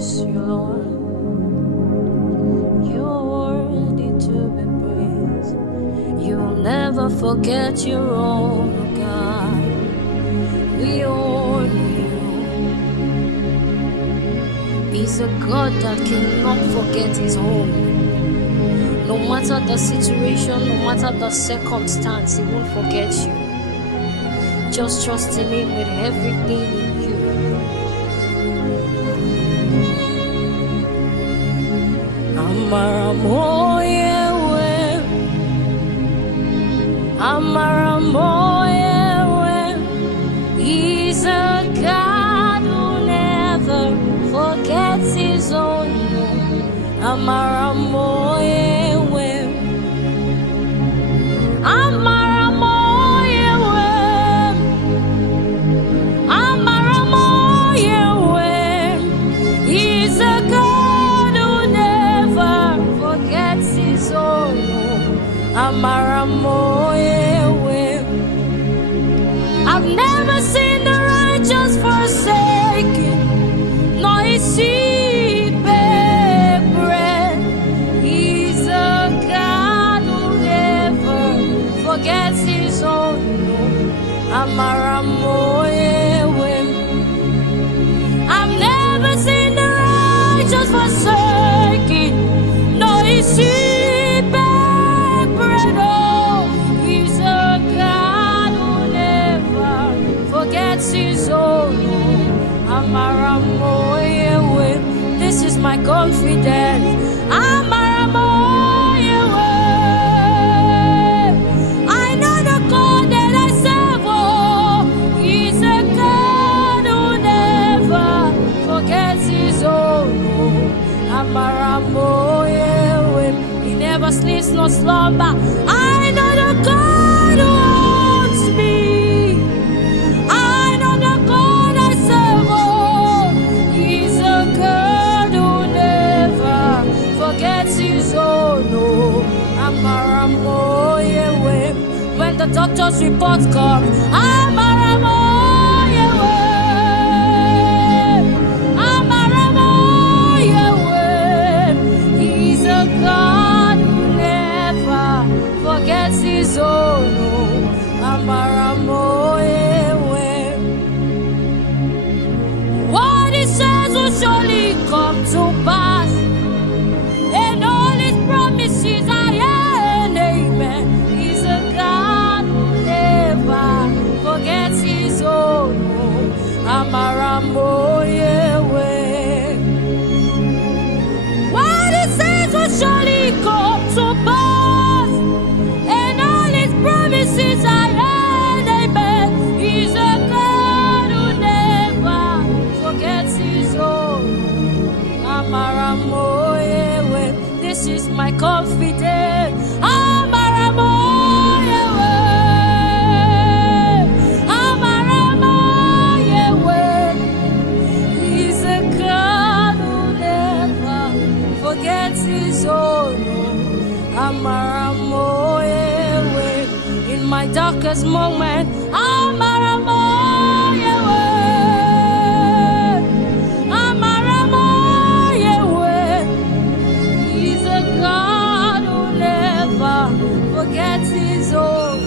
bless you, Lord. You're worthy to be praised. You'll never forget your own, God. We honor you. He's a God that cannot forget his own. No matter the situation, no matter the circumstance, he won't forget you. Just trust in him with everything in you. He's a God who never forgets his own. He's a God who never forgets his own. I've never seen the righteous forsaken, nor his seed beg bread. He's a God who never forgets his own. I've never seen the righteous forsaken, nor his seed beg bread. Oh, he's a God who never forgets his own. This is my confidence. I know the God that I serve. Oh, he's a God who never forgets his own. He never sleeps nor slumber. I know the God who owns me. I know the God I serve. Oh, he's a God who never forgets his own. Oh, when the doctor's report comes, he's a God who never forgets his own. What he says will surely come to pass, and all his promises are yeah and amen. He's a God who never forgets his own. What he says will surely come to pass, and all his promises are yeah and amen. He's a God who never forgets his own. This is my confidence. He's a God who never forgets his own. In my darkest moment, he's a God who never forgets his own.